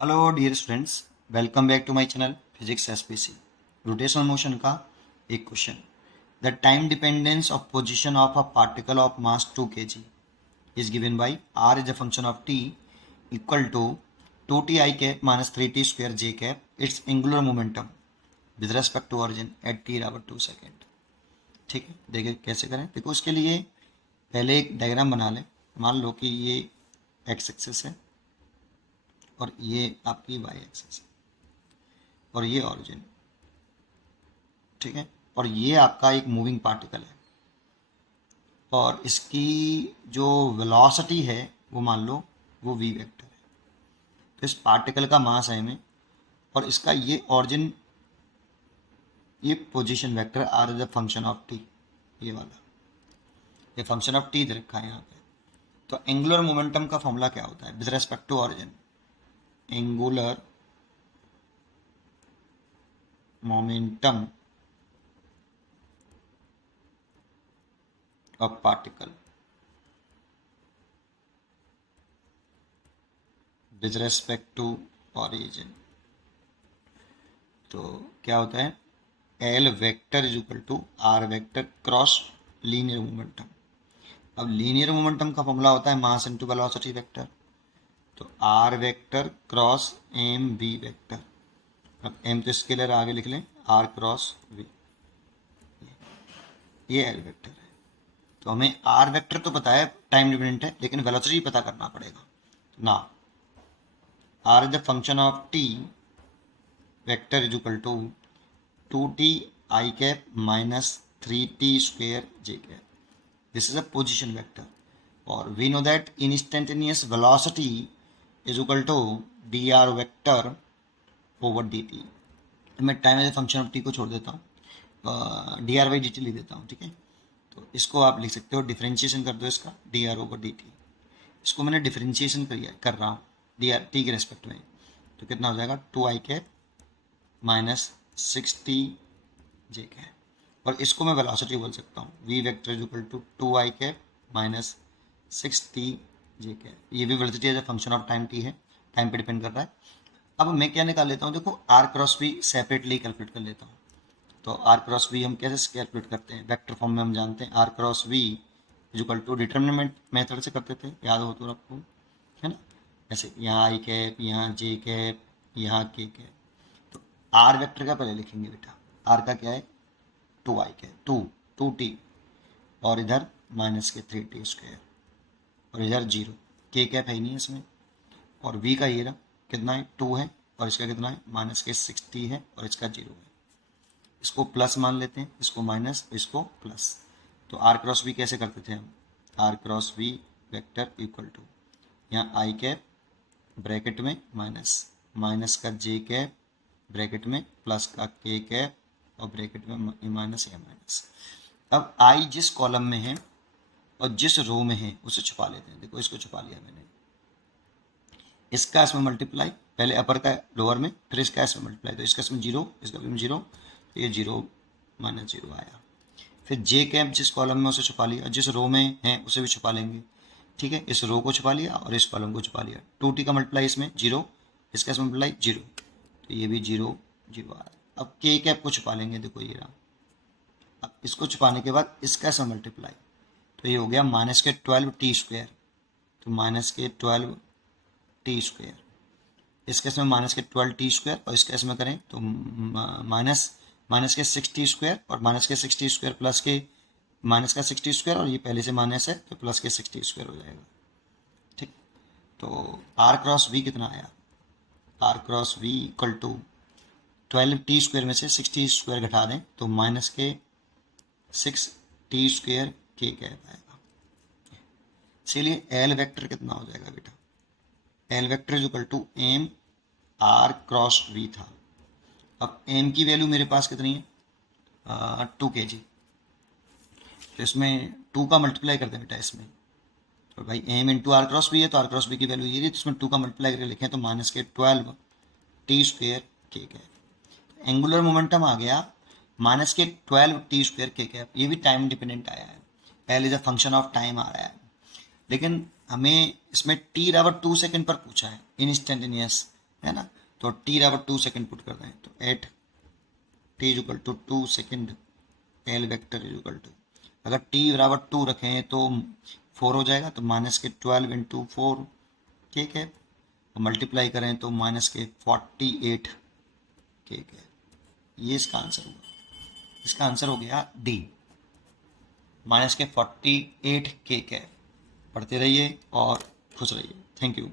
Hello dear students, welcome back to my channel physics SPC. Rotational motion का एक question. The time dependence of position of a particle of mass 2 kg is given by r is a function of t equal to 2t I cap minus 3t square j cap its angular momentum with respect to origin at t बराबर 2 second. ठीक है, देखिए कैसे करें। देखो उसके लिए पहले एक डायग्राम बना लें। मान लो कि ये एक्स एक्सिस है और ये आपकी वाई एक्सिस है और ये ऑरिजिन। ठीक है, और ये आपका एक मूविंग पार्टिकल है और इसकी जो वेलोसिटी है वो मान लो वो वी वेक्टर है। तो इस पार्टिकल का मास है में और इसका ये ऑरिजिन, ये position vector R is the function of T, ये वाला ये फंक्शन ऑफ टी दे रखा है यहाँ पे। तो एंगुलर मोमेंटम का फॉर्मूला क्या होता है with respect to origin? Angular momentum of particle with respect to origin. तो क्या होता है? L vector is equal to R vector cross linear momentum. अब लीनियर मोमेंटम का फॉर्मूला होता है मास इनटू वेलोसिटी वेक्टर। तो R vector cross M V vector. अब एम तो स्केलर आगे लिख लें, आर क्रॉस वी, ये एल वेक्टर है। तो हमें आर वेक्टर तो पता है टाइम डिपेंडेंट है, लेकिन वेलोसिटी पता करना पड़ेगा ना। R is the function of T vector is equal to 2t I cap minus 3t square j cap. This is a position vector. Or we know that instantaneous velocity is equal to dr vector over dt. मैं time as function of T को छोड़ देता हूँ, D R by D T लिख देता हूँ। ठीक है, तो इसको आप लिख सकते हो, डिफ्रेंशिएशन कर दो इसका D R over D T. इसको मैंने डिफ्रेंशिएशन कर रहा हूँ डी आर टी के रेस्पेक्ट में। तो कितना हो जाएगा? 2i cap minus 6t J cap. और इसको मैं वेलोसिटी बोल सकता हूँ V vector is equal to 2i cap minus 6t J cap. ये भी velocity as a function of time T है, टाइम पे डिपेंड कर रहा है। अब मैं क्या निकाल लेता हूँ, देखो R cross V separately calculate कर लेता हूँ। तो आर क्रॉस वी हम कैसे कैलकुलेट करते हैं? वेक्टर फॉर्म में हम जानते हैं R cross V is equal to determinant method से करते थे, याद हो तो आपको, है ना। जैसे यहाँ आई कैप, यहाँ जे कैप, यहाँ के कैप। तो आर वेक्टर का पहले लिखेंगे बेटा। आर का क्या है? 2i के 2t और इधर माइनस के 3t स्क्वायर और इधर 0, के कैप है ही नहीं इसमें। और v का ये रहा, कितना है? 2 है और इसका कितना है? माइनस के 6t है और इसका 0 है। इसको प्लस मान लेते हैं, इसको माइनस, इसको प्लस। तो आर क्रॉस वी कैसे करते थे हम? R cross V vector equal to यहाँ आई कैप ब्रैकेट में माइनस, माइनस का जे कैप ब्रैकेट में प्लस का के कैप और ब्रैकेट में माइनस या माइनस। अब आई जिस कॉलम में है और जिस रो में है उसे छुपा लेते हैं। देखो इसको छुपा लिया मैंने, इसका इसमें मल्टीप्लाई, पहले अपर का लोअर में, फिर इसका इसमें मल्टीप्लाई। तो इसका इसमें 0, इसका इसमें 0, तो ये 0 माइनस 0 आया। फिर जे कैप जिस कॉलम में उसे छुपा लिया, जिस रो में है उसे भी छुपा लेंगे। ठीक है, इस रो को छुपा लिया और इस कॉलम को छुपा लिया। 2t का मल्टीप्लाई इसमें 0, इसका इसमें मल्टीप्लाई 0, तो ये भी 0 0 आया। अब के कैप को छुपा लेंगे, देखो ये रहा। अब इसको छुपाने के बाद इसका से मल्टीप्लाई, तो ये हो गया माइनस के 12t स्क्वायर, तो माइनस के 12t स्क्वायर। इसके इसमें माइनस के 12t स्क्वायर और इसके इसमें करें तो माइनस माइनस के 6t स्क्वायर और माइनस के 6t स्क्वायर प्लस के माइनस का 6t स्क्वायर, और ये पहले से माइनस है तो प्लस के 6t स्क्वायर हो जाएगा। ठीक, तो आर क्रॉस वी कितना आया? R cross V equal to 12t square में से 6t स्क्वायर घटा दें तो माइनस के 6t स्क्वायर के कैप आएगा। इसीलिए एल वेक्टर कितना हो जाएगा बेटा? L vector is equal to M R cross V था। अब एम की वैल्यू मेरे पास कितनी है? 2 kg। तो इसमें 2 का मल्टीप्लाई कर दें बेटा इसमें। तो भाई M into R cross V है, तो आर क्रॉस वी की वैल्यू ये रही, तो इसमें 2 का मल्टीप्लाई करके लिखें तो माइनस के 12t स्क्वायर के कैप। एंगुलर मोमेंटम आ गया माइनस के 12t स्क्वायर के कैप। ये भी टाइम डिपेंडेंट आया है, L is a function of time आ रहा है। लेकिन हमें इसमें t बराबर 2 सेकेंड पर पूछा है, इंस्टेंटेनियस है ना। तो टी बराबर 2 सेकेंड पुट कर दें, तो at T equal to 2 second L vector equal to, अगर टी बराबर 2 रखें तो 4 हो जाएगा, तो माइनस के 12 इंटू 4, ठीक है, मल्टीप्लाई करें तो माइनस के 48, ठीक है, ये इसका आंसर होगा। इसका आंसर हो गया डी, माइनस के 48 के कैप। पढ़ते रहिए और खुश रहिए। Thank you.